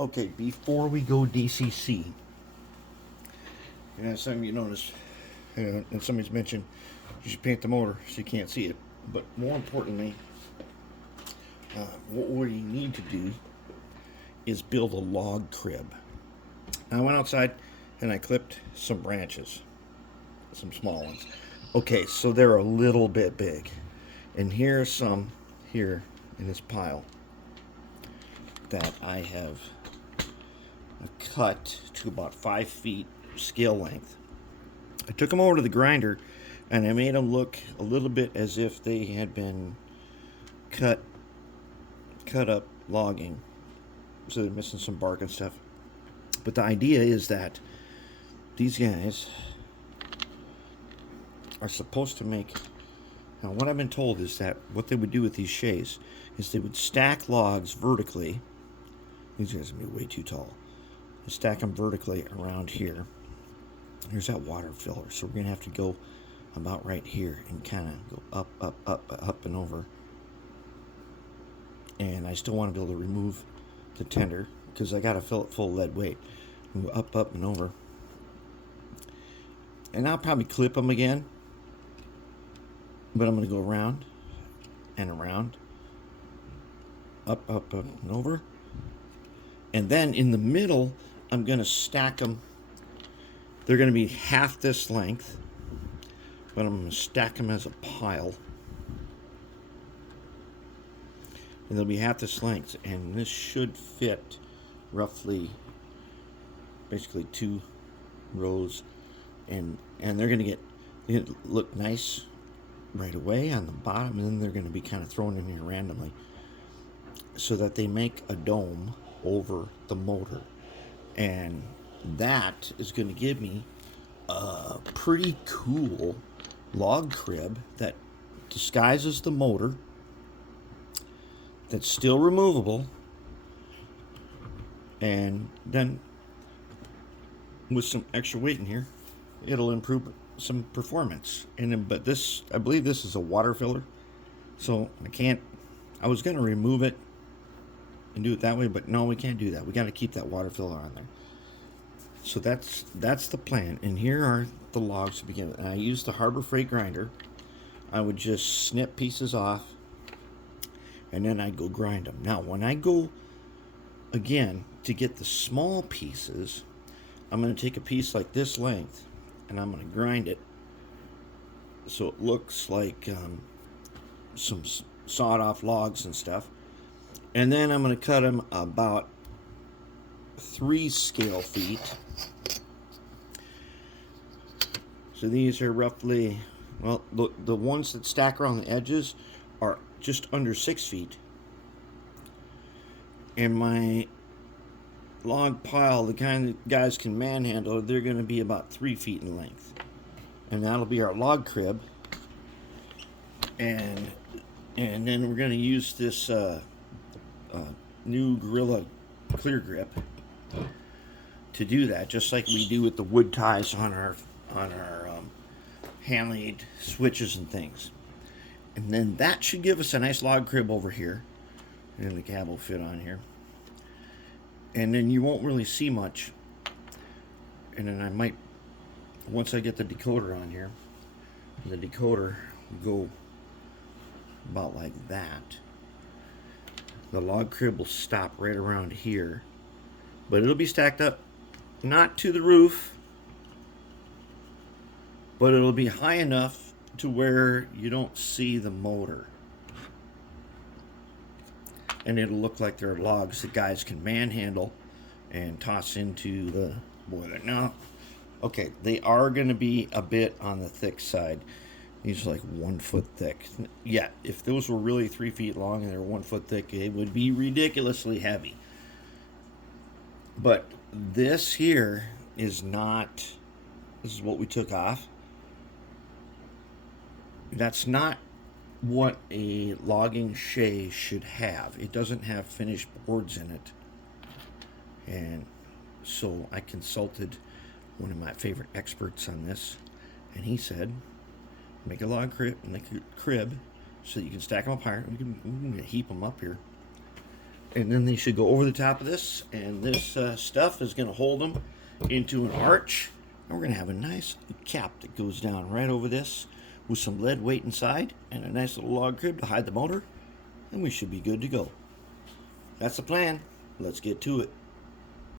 Okay, before we go DCC, some of you notice, and somebody's mentioned you should paint the motor so you can't see it. But more importantly, what we need to do is build a log crib. I went outside and I clipped some branches, some small ones. Okay, so they're a little bit big. And here's some here in this pile that I have cut to about 5 feet scale length. I took them over to the grinder and I made them look a little bit as if they had been cut up logging, so they're missing some bark and stuff. But the idea is that these guys are supposed to make, now what I've been told is that what they would do with these shays is they would stack logs vertically. These guys are going to be way too tall. They stack them vertically around here. Here's that water filler, so we're going to have to go about right here and kind of go up and over. And I still want to be able to remove the tender because I got to fill it full of lead weight. Move up and over. And I'll probably clip them again, but I'm going to go around and around, up and over. And then in the middle, I'm going to stack them. They're going to be half this length, but I'm going to stack them as a pile. And they'll be half this length, and this should fit roughly, basically 2 rows, and they're going to look nice right away on the bottom, and then they're going to be kind of thrown in here randomly, so that they make a dome over the motor, and that is going to give me a pretty cool log crib that disguises the motor, that's still removable, and then with some extra weight in here, it'll improve some performance. And then, but this, I believe this is a water filler, so I was going to remove it and do it that way, but no, we can't do that. We got to keep that water filler on there. So that's the plan. And here are the logs to begin with. And I used the Harbor Freight grinder. I would just snip pieces off, and then I'd go grind them. Now, when I go again to get the small pieces, I'm going to take a piece like this length, and I'm going to grind it so it looks like some sawed off logs and stuff. And then I'm going to cut them about 3 scale feet. So these are roughly, well, the ones that stack around the edges are just under 6 feet. And my log pile, the kind that guys can manhandle, they're going to be about 3 feet in length. And that'll be our log crib. And then we're going to use this new Gorilla Clear Grip to do that, just like we do with the wood ties on our hand-laid switches and things. And then that should give us a nice log crib over here, and the cab will fit on here. And then you won't really see much. And then I might, once I get the decoder on here, the decoder will go about like that. The log crib will stop right around here, but it'll be stacked up not to the roof, but it'll be high enough to where you don't see the motor, and it'll look like there are logs that guys can manhandle and toss into the boiler. Now, okay, they are going to be a bit on the thick side. These are like 1 foot thick. Yeah, if those were really 3 feet long and they were 1 foot thick, it would be ridiculously heavy. But this here is not, this is what we took off. That's not what a logging shay should have. It doesn't have finished boards in it. And so I consulted one of my favorite experts on this, and he said, make a log crib so that you can stack them up higher. We can heap them up here. and then they should go over the top of this, and this stuff is going to hold them into an arch, and we're going to have a nice cap that goes down right over this with some lead weight inside and a nice little log crib to hide the motor, and we should be good to go. That's the plan. Let's get to it.